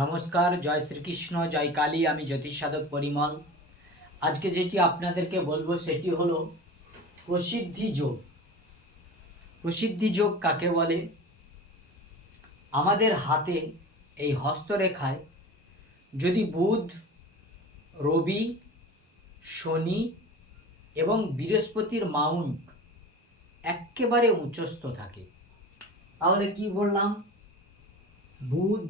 নমস্কার, জয় শ্রীকৃষ্ণ, জয় কালী। আমি জ্যোতিষ সাধক পরিমল। আজকে যেটি আপনাদেরকে বলবো সেটি হলো প্রসিদ্ধি যোগ। প্রসিদ্ধি যোগ কাকে বলে? আমাদের হাতে এই হস্তরেখায় যদি বুধ, রবি, শনি এবং বৃহস্পতির মাউন্ট একেবারে উচ্চস্থ থাকে, তাহলে কি বললাম? বুধ,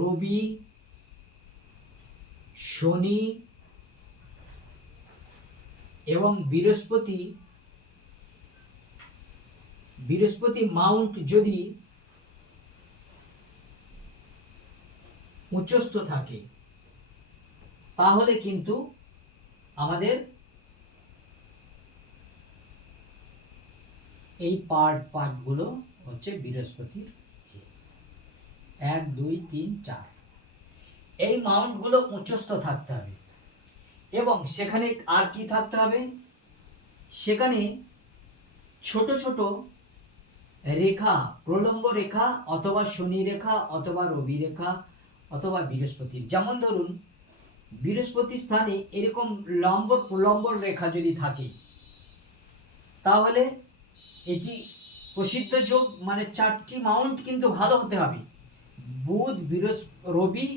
রবি, শনি এবং বৃহস্পতি মাউন্ট যদি উচ্চস্থ থাকে, তাহলে কিন্তু আমাদের এই পার্টগুলো হচ্ছে বৃহস্পতির 1, 2, 3, 4 এই মাউন্টগুলো উচ্চস্থ থাকতে হবে। এবং সেখানে আর কি থাকতে হবে? সেখানে ছোট ছোট রেখা, প্রলম্ব রেখা অথবা শনি রেখা অথবা রবি রেখা অথবা বৃহস্পতির, যেমন ধরুন বৃহস্পতির স্থানে এরকম লম্ব প্রলম্ব রেখা যদি থাকে, তাহলে এটি প্রসিদ্ধ যোগ। মানে 4টি মাউন্ট কিন্তু ভালো হতে হবে। বুধ, রবি,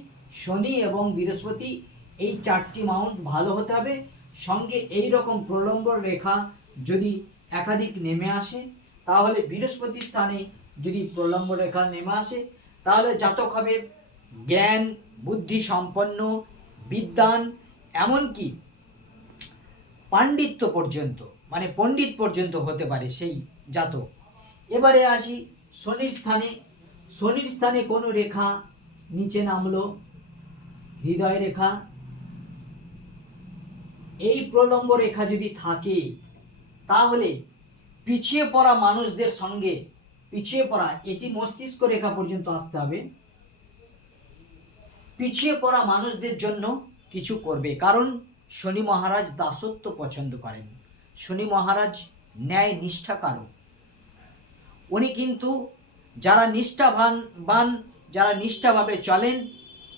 শনি এবং বৃহস্পতি, এই 4টি মাউন্ট ভালো হতে হবে। সঙ্গে এই রকম প্রলম্ব রেখা যদি একাধিক নেমে আসে, তাহলে বৃহস্পতির স্থানে যদি প্রলম্ব রেখা নেমে আসে, তাহলে জাতক হবে জ্ঞান বুদ্ধি সম্পন্ন, বিদ্বান, এমনকি পাণ্ডিত্য পর্যন্ত, মানে পণ্ডিত পর্যন্ত হতে পারে সেই জাতক। এবারে আসি শনির স্থানে। শনির স্থানে কোনো রেখা নিচে নামলো, হৃদয় রেখা, এই প্রলম্ব রেখা যদি থাকে, তাহলে পিছিয়ে পড়া মানুষদের সঙ্গে, পিছিয়ে পড়া, এটি মস্তিষ্ক রেখা পর্যন্ত আসতে হবে, পিছিয়ে পড়া মানুষদের জন্য কিছু করবে। কারণ শনি মহারাজ দাসত্ব পছন্দ করেন। শনি মহারাজ ন্যায় নিষ্ঠা কারক। উনি কিন্তু যারা নিষ্ঠাবান, যারা নিষ্ঠাভাবে চলেন,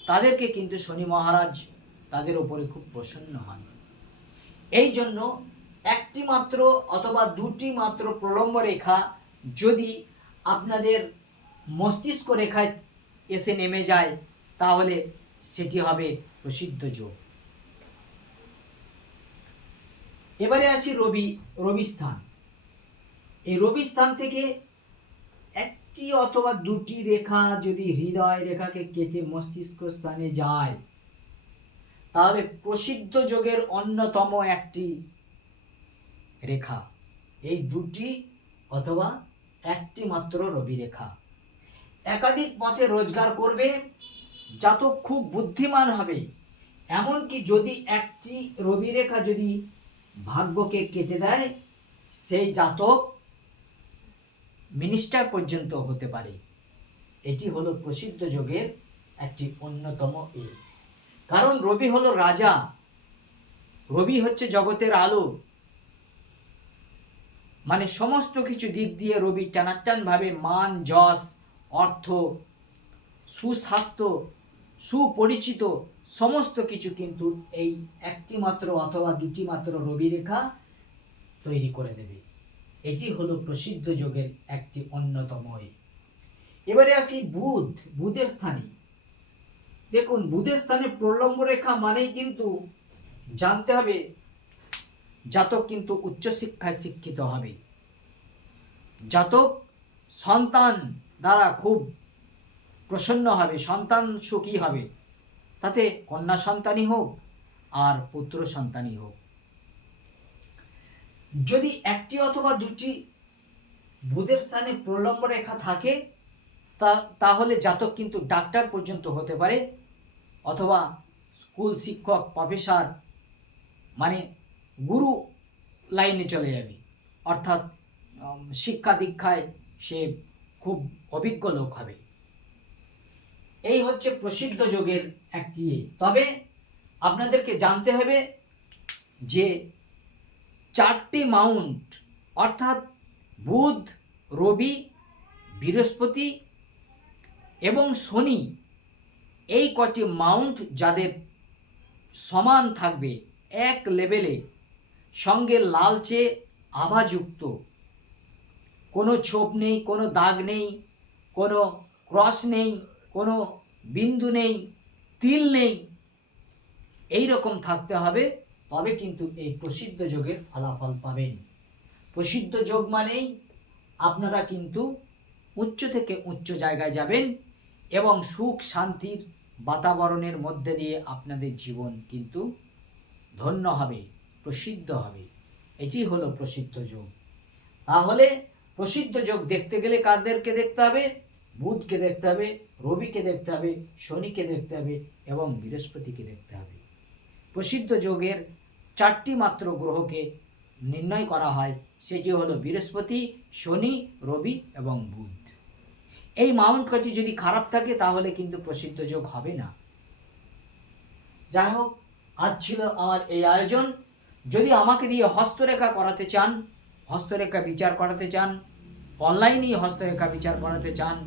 তাদেরকে কিন্তু শনি মহারাজ তাদের উপরে খুব প্রসন্ন হন। এই জন্য একটি মাত্র অথবা দুটি মাত্র প্রলম্ব রেখা যদি আপনাদের মস্তিষ্ক রেখায় এসে নেমে যায়, তাহলে সেটি হবে প্রসিদ্ধ যোগ। এবারে আসি রবি স্থান। এই রবি স্থান থেকে একটি অথবা দুটি রেখা যদি হৃদয় রেখাকে কেটে মস্তিষ্ক স্থানে যায়, তাহলে প্রসিদ্ধ যোগের অন্যতম একটি রেখা এই দুটি অথবা একটি মাত্র রবি রেখা। একাধিক পথে রোজগার করবে, জাতক খুব বুদ্ধিমান হবে। এমনকি যদি একটি রবি রেখা যদি ভাগ্যকে কেটে দেয়, সেই জাতক মিনিস্টার পর্যন্ত হতে পারে। এটি হলো প্রসিদ্ধ যোগের একটি অন্যতম কারণ রবি হলো রাজা, রবি হচ্ছে জগতের আলো। মানে সমস্ত কিছু দিক দিয়ে রবি টানাটান ভাবে মান, যশ, অর্থ, সুস্বাস্থ্য, সুপরিচিত সমস্ত কিছু কিন্তু এই একটি মাত্র অথবা দুটি মাত্র রবি রেখা তৈরি করে দেবে। এটি হলো প্রসিদ্ধ যোগের একটি অন্যতম। এবারে আসি বুধের স্থানে। দেখুন, বুধের স্থানে প্রলম্ব রেখা মানেই কিন্তু জানতে হবে জাতক কিন্তু উচ্চশিক্ষায় শিক্ষিত হবে। জাতক সন্তান দ্বারা খুব প্রসন্ন হবে, সন্তান সুখী হবে, তাতে কন্যা সন্তানই হোক আর পুত্র সন্তানই হোক। যদি একটি অথবা দুটি বুধের স্থানে প্রলম্ব রেখা থাকে, তাহলে জাতক কিন্তু ডাক্তার পর্যন্ত হতে পারে, অথবা স্কুল শিক্ষক, প্রফেসর, মানে গুরু লাইনে চলে যাবে। অর্থাৎ শিক্ষা দীক্ষায় সে খুব অভিজ্ঞ লোক হবে। এই হচ্ছে প্রসিদ্ধ যোগের একটি। তবে আপনাদেরকে জানতে হবে যে 4টি মাউন্ট, অর্থাৎ বুধ, রবি, বৃহস্পতি এবং শনি, এই কটি মাউন্ট যাদের সমান থাকবে, এক লেভেলে, সঙ্গে লালচে আভাযুক্ত, কোনো ছোপ নেই, কোনো দাগ নেই, কোনো ক্রস নেই, কোনো বিন্দু নেই, তিল নেই, এই রকম থাকতে হবে, তবে কিন্তু এই প্রসিদ্ধ যোগের ফলাফল পাবেন। প্রসিদ্ধ যোগ মানেই আপনারা কিন্তু উচ্চ থেকে উচ্চ জায়গায় যাবেন এবং সুখ শান্তির বাতাবরণের মধ্যে দিয়ে আপনাদের জীবন কিন্তু ধন্য হবে, প্রসিদ্ধ হবে। এটি হলো প্রসিদ্ধ যোগ। তাহলে প্রসিদ্ধ যোগ দেখতে গেলে কাদেরকে দেখতে হবে? বুধকে দেখতে হবে, রবিকে দেখতে হবে, শনিকে দেখতে হবে এবং বৃহস্পতিকে দেখতে হবে। প্রসিদ্ধ যোগের 4টি মাত্র গ্রহকে নির্ণয় করা হয়, সেটি হলো বৃহস্পতি, শনি, রবি এবং বুধ। এই মাউন্ট কটি যদি খারাপ থাকে তাহলে কিন্তু প্রসিদ্ধ যোগ হবে না। যাই হোক, আজ ছিল আমার এই আয়োজন। যদি আমাকে দিয়ে হস্তরেখা করাতে চান, হস্তরেখা বিচার করাতে চান, অনলাইনেই হস্তরেখা বিচার করাতে চান,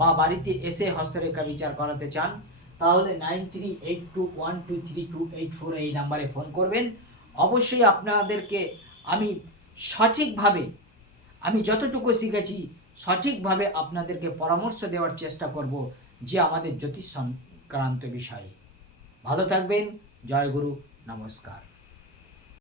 বা বাড়িতে এসে হস্তরেখা বিচার করাতে চান, তাহলে 9382123284 এই নাম্বারে ফোন করবেন। অবশ্যই আপনাদেরকে আমি সঠিকভাবে, আমি যতটুকু শিখেছি সঠিকভাবে আপনাদেরকে পরামর্শ দেওয়ার চেষ্টা করব, যে আমাদের জ্যোতিষ সংক্রান্ত বিষয়ে। ভালো থাকবেন। জয় গুরু, নমস্কার।